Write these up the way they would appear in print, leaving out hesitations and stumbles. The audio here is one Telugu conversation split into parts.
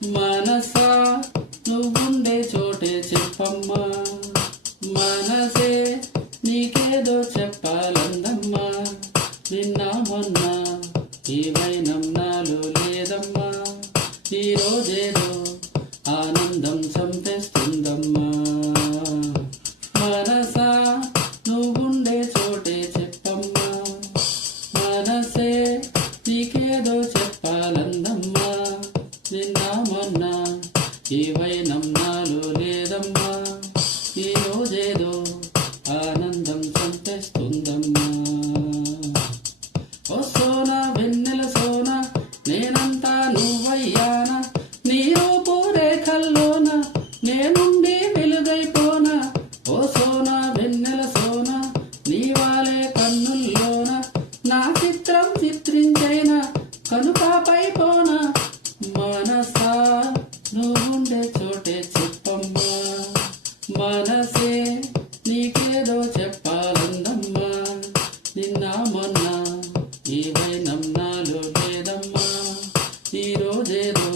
మనసా నువ్వుండే చోటే చెప్పమ్మా, మనసే నీకేదో చెప్పాలందమ్మా. నిన్న మొన్న ఈ వైనం నాలో లేదమ్మా, ఈరోజేదో ఆనందం చంపేస్తుందమ్మా. మనసా నువ్వుండే చోటే చెప్పమ్మా, మనసే నీకేదో చెప్పాలందమ్మా. నిన్న మొన్న ఈ వైనం నాలో లేదమ్మా, ఈరోజేదో ఆనందం చంపేస్తుందమ్మా. ఓ సోనా వెన్నెల సోనా నేనంతా నువ్వయ్యానా, నీ రూపు రేఖల్లోన నేనుండి వెలుగైపోనా. ఓ సోనా వెన్నెల సోనా నీ వాలే కన్నుల్లోన నా చిత్రం చిత్రించైనా కనుపాపై పోనా. మనసా నువ్వుండే చోటే చెప్పమ్మా, మనసే నీకేదో చెప్పాలందమ్మా. నిన్న మొన్న ఈ వైనం నాలో లేదమ్మా, ఈరోజేదో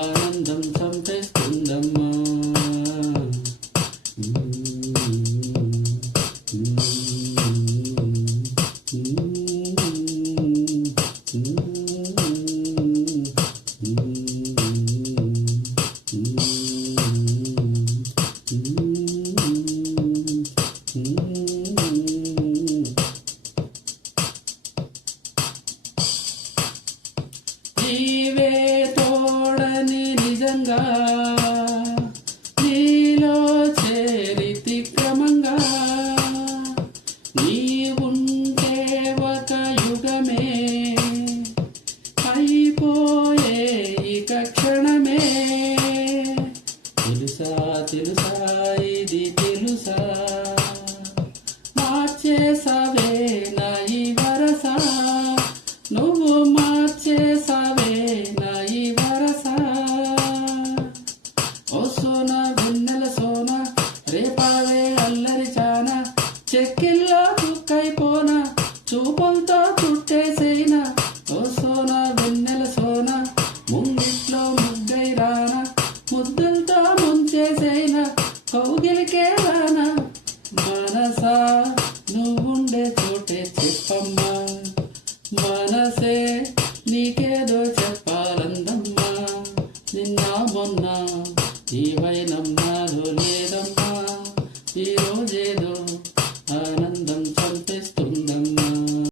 ఆనందం చంపేస్తుందమ్మా. నీవే తోడని నిజంగా నీలో చేరితి క్రమంగా, నీవుంటే ఒక యుగమే అయిపోయే